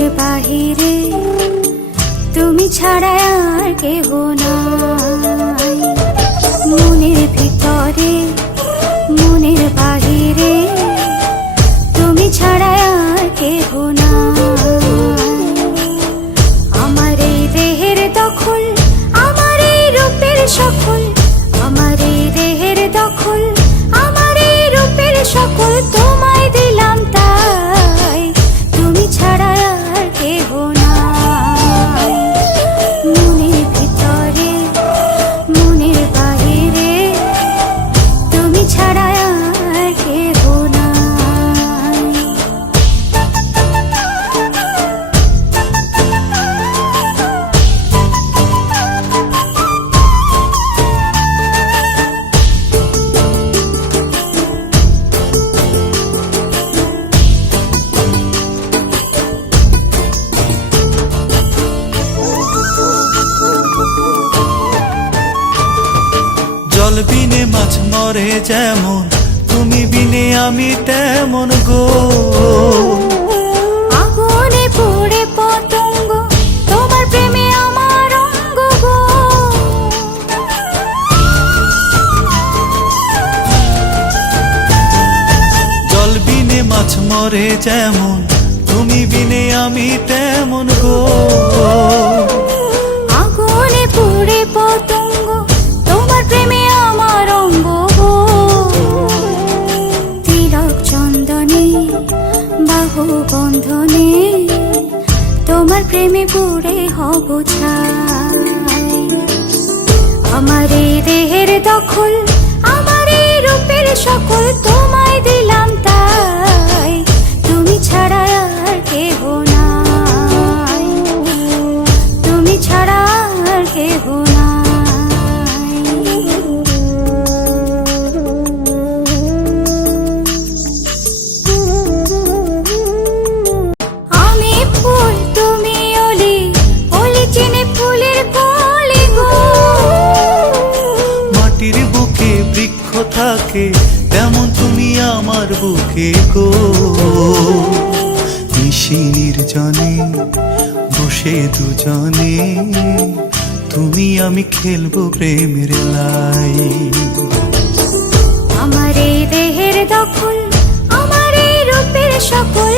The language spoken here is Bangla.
মনের বাহিরে তুমি ছাড়া আর কেহ নাই। মনের ভিতরে মনের বাহিরে তুমি ছাড়া আর কেহ নাই। আমার এই দেহের দখল, আমার এই রূপের সকল, আমার এই দেহের দখল, আমার এই রূপের সকল তোমায় দিলাম তাই, তুমি ছাড়া আর কেহ নাই। মনের ভিতরে মনের বাহিরে তুমি ছাড়া আর কেহ নাই। জল বিনে মাছ মরে যেমন, তুমি বিনে আমি তেমন গো। আগুনে পুড়ে পতঙ্গ, তোমার প্রেমে আমার অঙ্গ গো। জল বিনে মাছ মরে যেমন, তুমি বিনে আমি তেমন গো। আগুনে পুড়ে পতঙ্গ, তোমার প্রেমে আমার অঙ্গ গো। তিলক চন্দনে বাহু বন্ধনে তোমার প্রেমে পুড়ে হব ছাই। আমার এই দেহের দখল, আমার এই রূপের সকল তোমায় দিলাম তাই, তুমি ছাড়া আর কেহ নাই, তুমি ছাড়া আর কেহ নাই। আমি ফুল তুমি অলি, অলি চিনে ফুলের কলি গো। মাটির বুকে বৃক্ষ থাকে তেমন তুমি আমার বুকে গো। নিশির জনে বসে দুজনে তুমি আমি খেলবো প্রেমের লাই। আমার এই দেহের দখল, আমার এই রূপের সকল